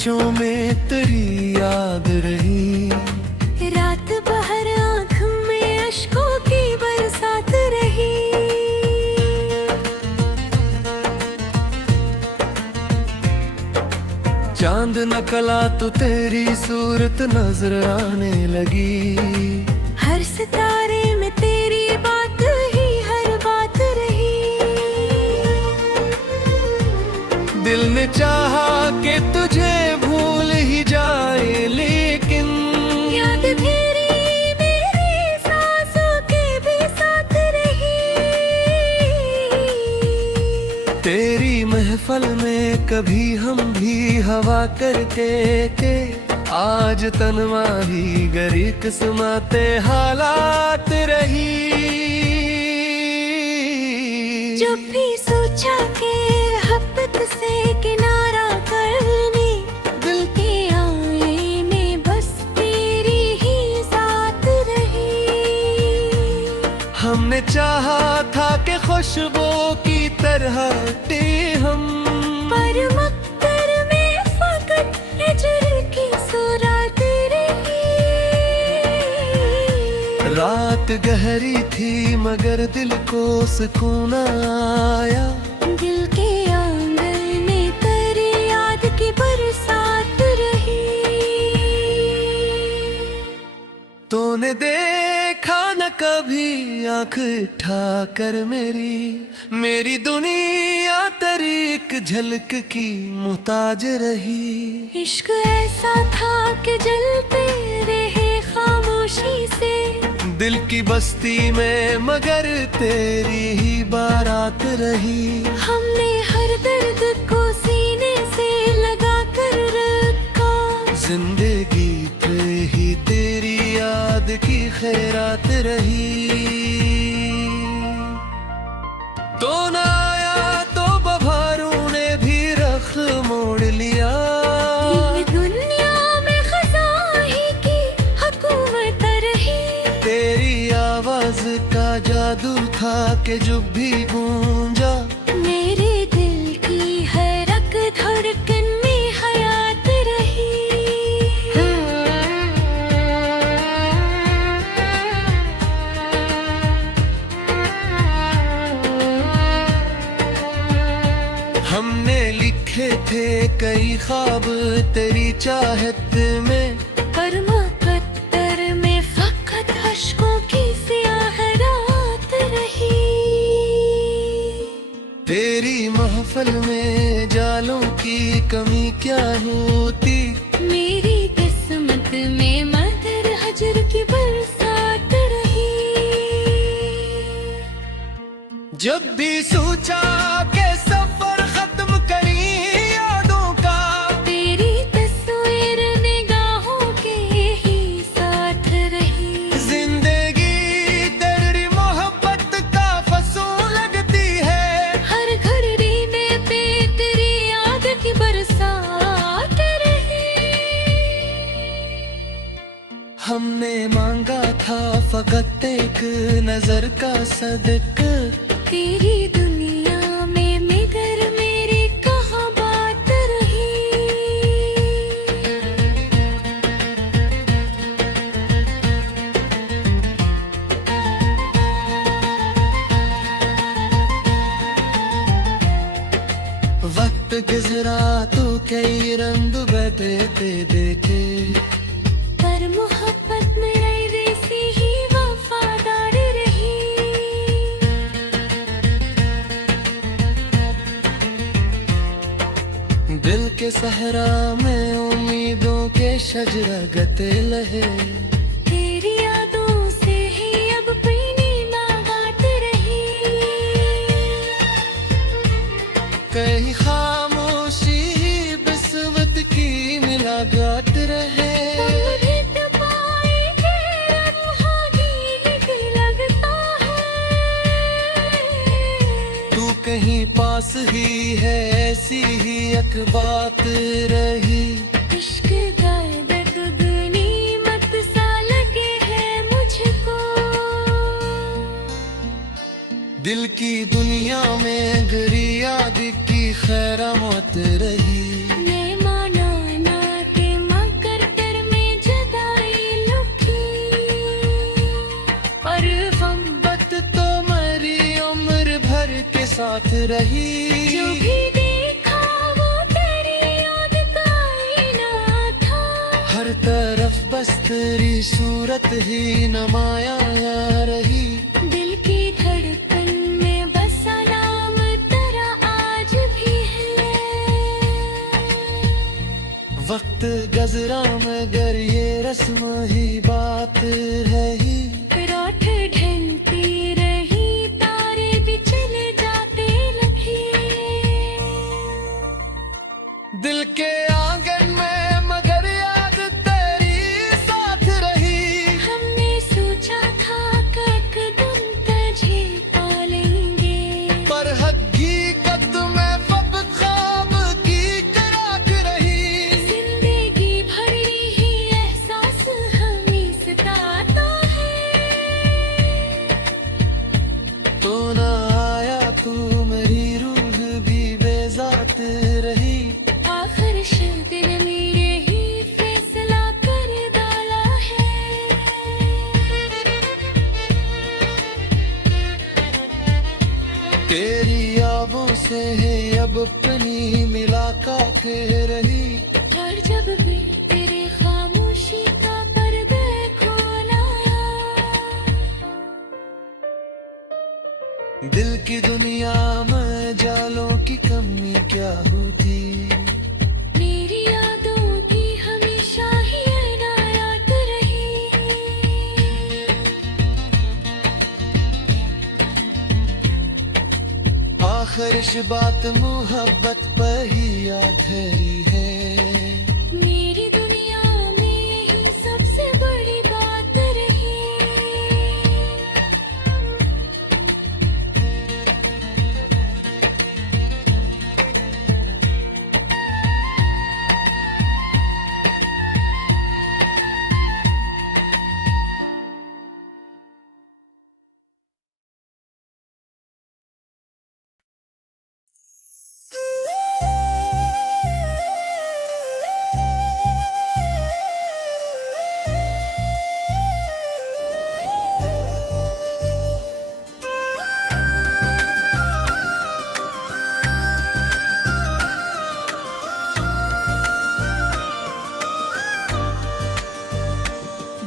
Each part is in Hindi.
बागीचों में तेरी याद रही। रात भर आँख में अश्कों की बरसात रही। चांद नकला तो तेरी सूरत नजर आने लगी। हर सितारे में तेरी बात ही हर बात रही। दिल ने चाहा कि तुझे भूल ही जाए, लेकिन याद तेरी मेरी सांसों के भी साथ रही। तेरी महफल में कभी हम भी हवा करके के आज तन्वा ही गरी किस्मते हालात रही। जब भी सोचा के मोहब्बत से किनारा करने, दिल के आईने बस तेरी ही साथ रही। हमने चाहा था कि खुशबू की तरह थे हम, पर मक्कर में फकत हिजर की सुरात रही। रात गहरी थी मगर दिल को सुकून आया। दिल के आंगन में तेरी याद की बरसात रही। तूने देखा न कभी आंख उठा कर मेरी दुनिया तेरी एक झलक की मुहताज रही। इश्क ऐसा था कि जलते रहे खामोशी से, दिल की बस्ती में मगर तेरी ही बारात रही। हमने हर दर्द को सीने से लगा कर रखा। जिंदगी पे ही तेरी याद की खैरात रही। तो न आया तो बहारों ने भी रख मोड़ लिया। ये दुनिया में खजाही की हुकूमत रही। तेरी आवाज का जादू था कि जब भी गूंजा, मेरे दिल की हर रग धड़कन में हयात रही। हमने लिखे थे कई ख्वाब तेरी चाहत में, पर मुकद्दर में फकत अश्कों की सियाह रात रही। तेरी महफल में जालों की कमी क्या होती। मेरी किस्मत में मदर हजर की बरसात रही। जब भी सोचा के सफर खत्म करी यादों का, तेरी तस्वीर निगाहों के ही साथ रही। जिंदगी तेरी मोहब्बत का फसूल लगती है। हर घड़ी में पे तेरी याद की बरसात रही। हमने मांगा था फकत एक नजर का सदक, तेरी दुनिया में मगर मेरी कहाँ बात रही। वक्त गुजरा तो कई रंग बदलते देखे, पर मोहब्बत मेरी वैसी ही वफादार रही। दिल के सहरा में उम्मीदों के शजरगते लहे। तेरी यादों से ही अब पीनी बात रही। कहीं खामोशी बिस्वत की मिलागात रहे। मुझे दबाएंगे रंहागी दिल लगता है। तू कहीं पास ही है ऐसी ही एक बात रही। इश्क का दुगनी मत सा लगे है मुझको। दिल की दुनिया में गरी याद की खैरामत रही। मैं माना ना रही। जो भी देखा वो तेरी याद का आईना था। हर तरफ बस तेरी सूरत ही नमाया रही। दिल की धड़कन में बसा नाम तेरा आज भी है। वक्त गजरा मगर ये रस्म ही बात रही। रात ढलती रही, तारे भी चले जाते लगे। दिल के आंगन में मगर याद तेरी साथ रही। हमने सोचा था कि एक दिन तुझे पालेंगे, पर हकीकत में फब ख्वाब की कराक रही। जिंदगी भर ही एहसास हमें सताता है। तो न आया तू मेरी रूह भी बेजात रही। आखिर शर्त ने मेरे ही फैसला कर डाला है। तेरी यादों से है अब अपनी मुलाकात रही। और जब भी तेरे खामोशी का पर्दा खोला, दिल की दुनिया में जालों की कमी क्या होती। मेरी यादों की हमेशा ही इनायत रही। आखिर इस बात मोहब्बत पर ही आखिरी है। मेरी दुनिया में यही सबसे बड़ी बात रही।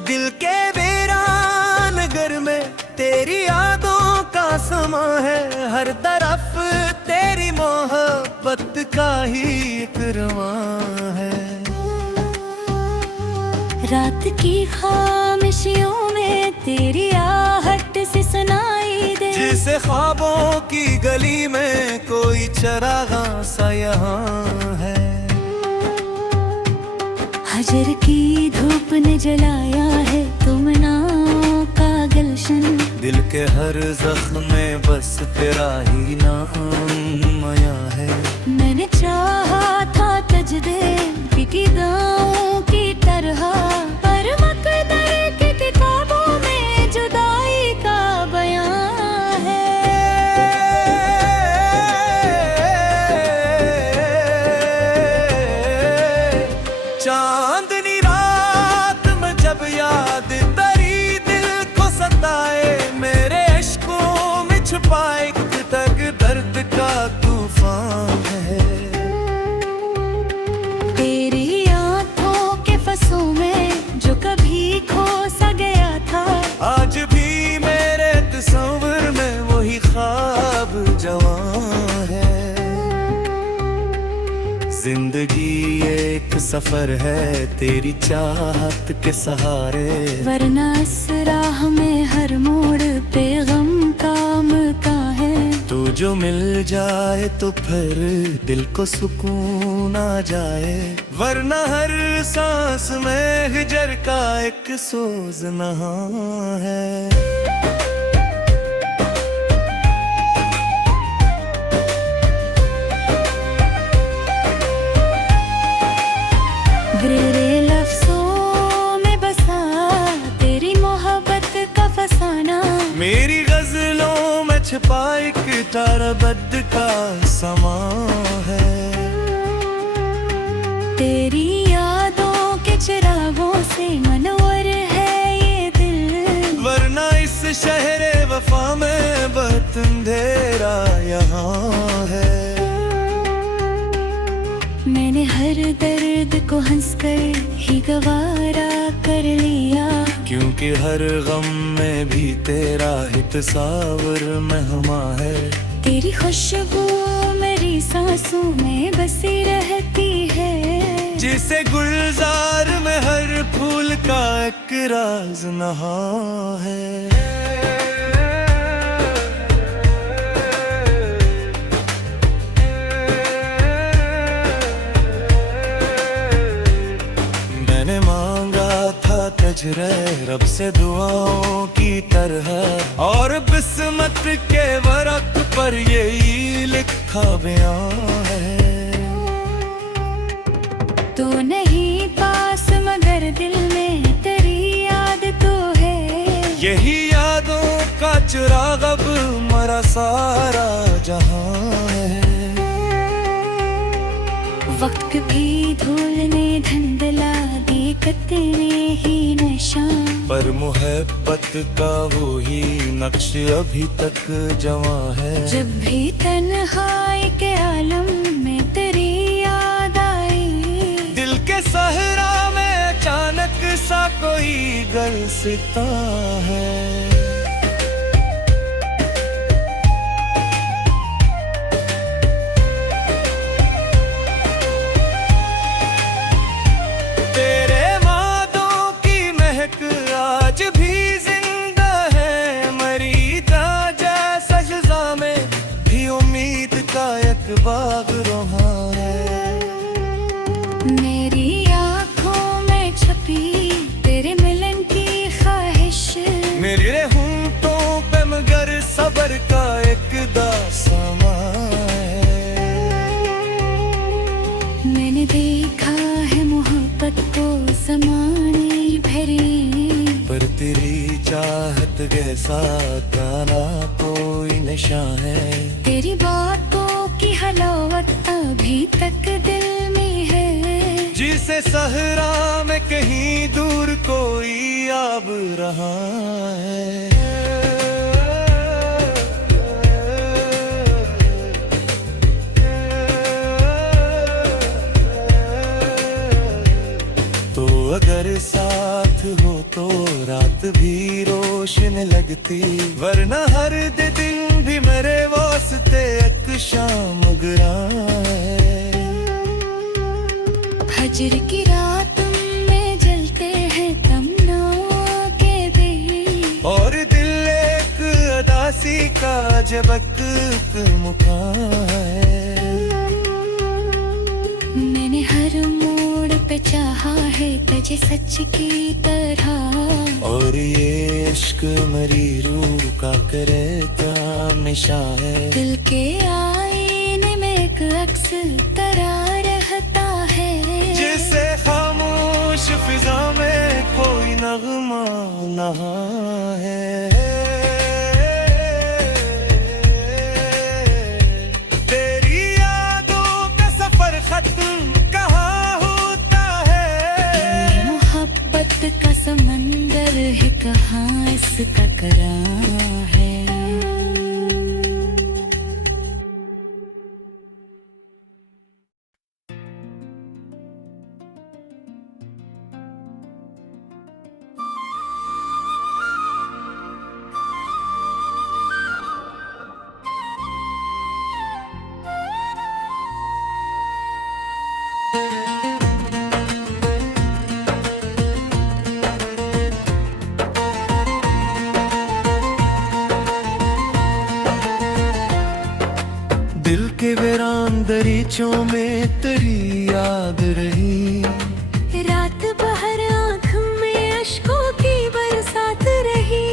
दिल के वीरान नगर में तेरी यादों का समा है। हर तरफ तेरी मोहब्बत का ही एक रवां है। रात की खामोशियों में तेरी आहट से सुनाई दे। जिसे ख्वाबों की गली में कोई चरागा सा यहाँ है। हजर की धूप ने जलाया है तुमना का गुलशन। दिल के हर जख्म में बस तेरा ही नाम आया है। मैंने चाहा था तज दे पिटी दांव की तरह, पर मकदर की किताबों में जुदाई का बयां है। चांदनी रात में जब याद तेरी दिल को सताए, मेरे इश्कों में छुपाए तक दर्द का तूफान है। तेरी आंखों के फंसों में जो कभी खो सा गया था, आज भी मेरे तस्वीर में वही ख्वाब जवां है। जिंदगी एक सफर है तेरी चाहत के सहारे। वरना इस राह में हर मोड़ पे गम काम का है। तू जो मिल जाए तो फिर दिल को सुकून आ जाए। वरना हर सांस में हिजर का एक सोज नहा है। तेरे लफ्ज़ों में बसा तेरी मोहब्बत का फसाना। मेरी गजलों में छिपा एक ताराबद्ध का समा है। तेरी यादों के चिरागों से मनवर है ये दिल। वरना इस शहर वफा में बहुत अंधेरा यहाँ दर्द को हंसकर ही गवारा कर लिया। क्योंकि हर गम में भी तेरा हित सावर मेहमा है। तेरी खुशबू मेरी सांसों में बसी रहती है। जिसे गुलजार में हर फूल का एक राज नहा है। मैंने मांगा था तजरे रब से दुआओं की तरह, और बिस्मत के वरक पर यही लिखा बयां है। तो नहीं पास मगर दिल में तेरी याद तो है। यही यादों का चिराग अब मरा सारा जहां है। वक्त भी धूल ने धुंधला दी कितने ही नशा, पर मोहब्बत का वो ही नक्श अभी तक जवां है। जब भी तन्हाई के आलम में तेरी याद आई, दिल के सहरा में अचानक सा कोई गरजता है। आज भी जिंदा है, मरी ताजा सजदा में भी उम्मीद का एक बाग रोहा है। मेरी आँखों में छपी तेरे मिलन की ख्वाहिश, मेरी रहूंठों पे मगर सबर का एक दास्तां है। मैंने देखा है मोहब्बत को ज़माने भरे, पर तेरी चाहत जैसा ताना कोई निशान है। तेरी बातों की हलावत अभी तक दिल में है। जिसे सहरा में कहीं दूर कोई आब रहा है। तो अगर साथ हो तो रात भी रोशन लगती, वरना हर दिन भी मेरे वास्ते एक शाम गुरा है। हजर की रात में जलते हैं तमन्ना के दिल, और दिल एक अदासी का जबक मुकाम है। मैंने हर मोड़ पे चाहा है तुझे सच की तरह, और ये इश्क मरी रूह का करे तामशा है। दिल के आईने में एक अक्स तरा रहता है। जिसे खामोश फिजा में कोई नगमा नहा है। तेरी यादों का सफर खत्म कहाँ होता है। मोहब्बत का समंदर है कहाँ इसका करार है। दिल के वीरान दरीचों में तेरी याद रही। रात भर आँख में अश्कों की बरसात रही।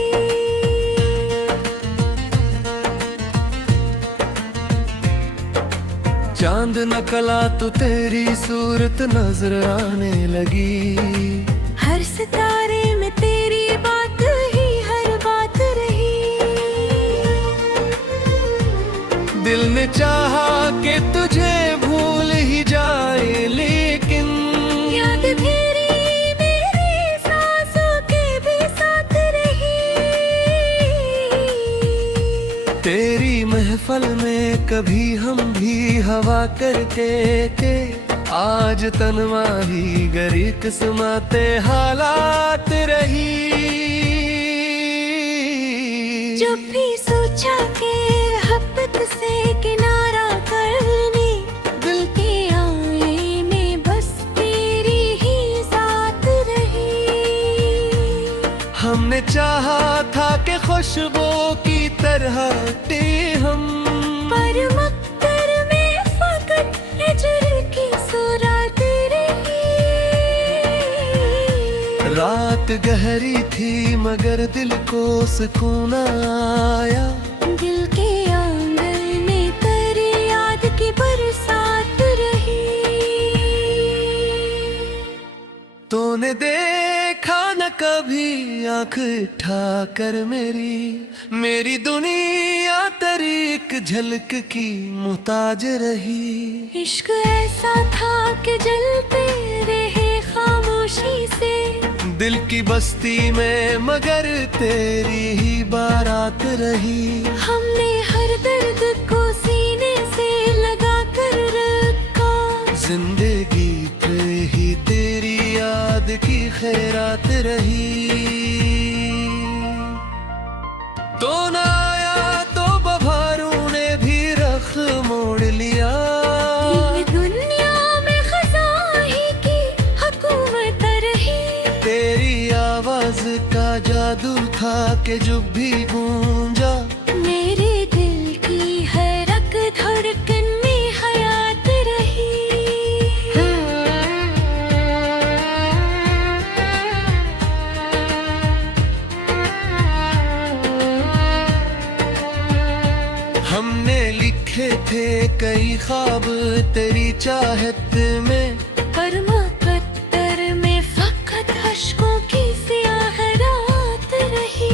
चांद नकला तो तेरी सूरत नजर आने लगी। हर सितारे में तेरी बात ही हर बात रही। दिल ने चाहा कि तुझे भूल ही जाए, लेकिन याद तेरी मेरी सांसों के भी साथ रही। तेरी महफल में कभी हम भी हवा करके के आज तन्मा ही गरी किस्मते हालात रही। जब भी सोचा के मोहब्बत से किनारा करने, दिल के आईने में बस तेरी ही साथ रही। हमने चाहा था कि खुशबू की तरह थे हम, पर मक्तर में फकत हिजर की सुरात रही। रात गहरी थी मगर दिल को सुकून आया। दिल के आंगन में तेरी याद की बरसात रही। तूने देखा न कभी आंख उठा कर मेरी दुनिया तेरी एक झलक की मुहताज रही। इश्क ऐसा था कि जलते रहे खामोशी से, दिल की बस्ती में मगर तेरी ही बारात रही। हमने हर दर्द को सीने से लगा कर रखा, जिंदगी पे ही तेरी याद की खैरात रही। तो न आया तो बहारों ने भी रख मोड़ लिया। ये दुनिया में खजाही की हुकूमत रही। तेरी आवाज का जादू था कि जब भी गूंजा, मेरे दिल की हर रग धड़कन में हयात रही। हमने लिखे थे कई ख्वाब तेरी चाहत में, पर मुकद्दर में फकत अश्कों की सियाह रात रही।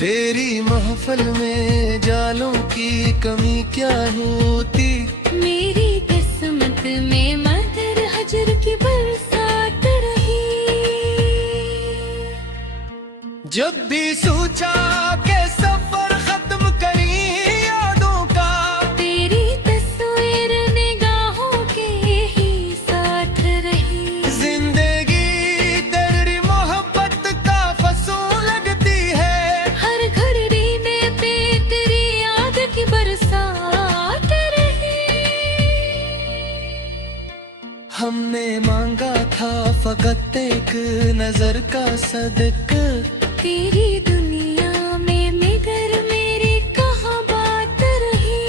तेरी महफल में जालों की कमी क्या होती, मेरी किस्मत में मदर हजर की बरसात रही। जब भी सोचा के सफर खत्म करी यादों का, तेरी तस्वीर निगाहों के ही साथ रही। जिंदगी तेरी मोहब्बत का फसूल लगती है। हर घड़ी में पे तेरी याद की बरसात रही। हमने मांगा था फकत एक नजर का सदका, तेरी दुनिया में मगर मेरी कहाँ बात रही।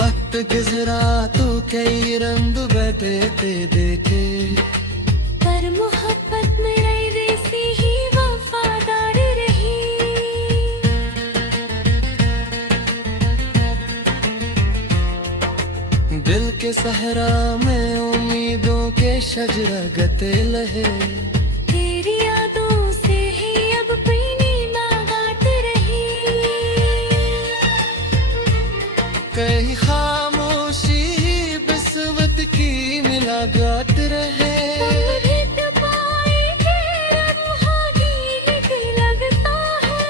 वक्त गुजरा तो कई रंग बदलते देखे, पर मोहब्बत मेरी वैसी ही वफादार रही। दिल के सहरा में उम्मीदों के शजरगते लहे। तेरी यादों से ही अब पीनी बागात रही। कहीं खामोशी बिस्वत की मिलागात रहे। मुझे दबाएंगे रूहानी लगता है।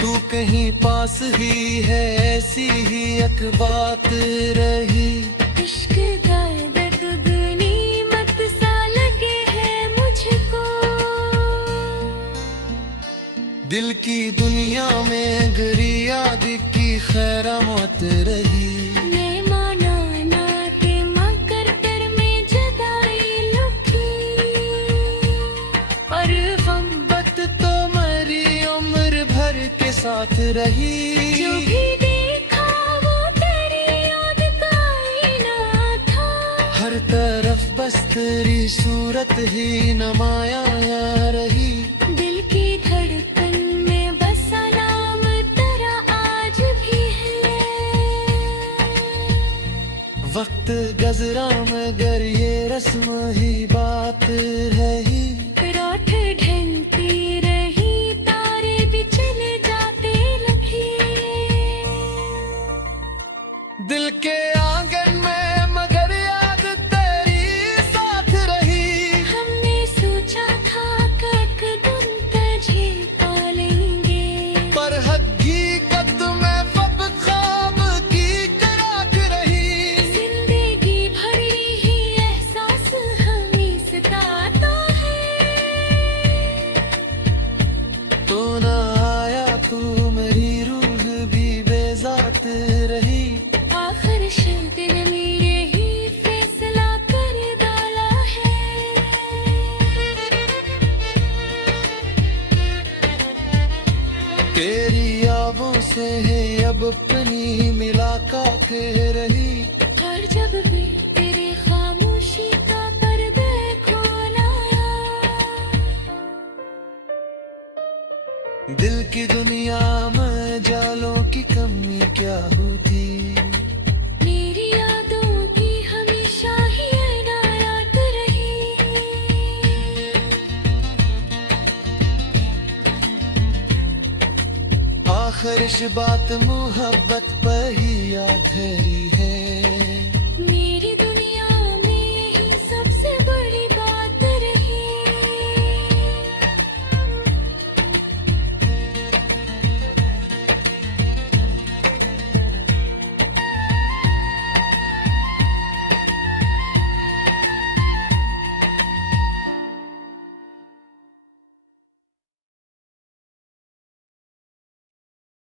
तू कहीं पास ही है ऐसी ही एक बात रही। इश्क का दर्द गनीमत सा लगे है मुझको। दिल की दुनिया में गरी याद की खैरामत रही। मैं माना ना के मगर तेरे में जुदाई लुकी। पर मोहब्बत तो मेरी उम्र भर के साथ रही। जो भी देखा वो तेरी याद का आईना था। हर तरफ बस तेरी सूरत ही नमाया रही। दिल की धड़कन में बसा नाम तेरा आज भी है। वक्त गजरा मगर ये रस्म ही बात रही। रात ढलती रही तारे भी चले जाते लगे। दिल के आंगन में मगर याद अपनी मिला काफे रही। और जब भी तेरी खामोशी का पर्दे खोला, दिल की दुनिया में जालों की कमी क्या होती। मेरी यादों की हमेशा ही इनायत रही। आखिर इस बात मोहब्बत पर ही याद है।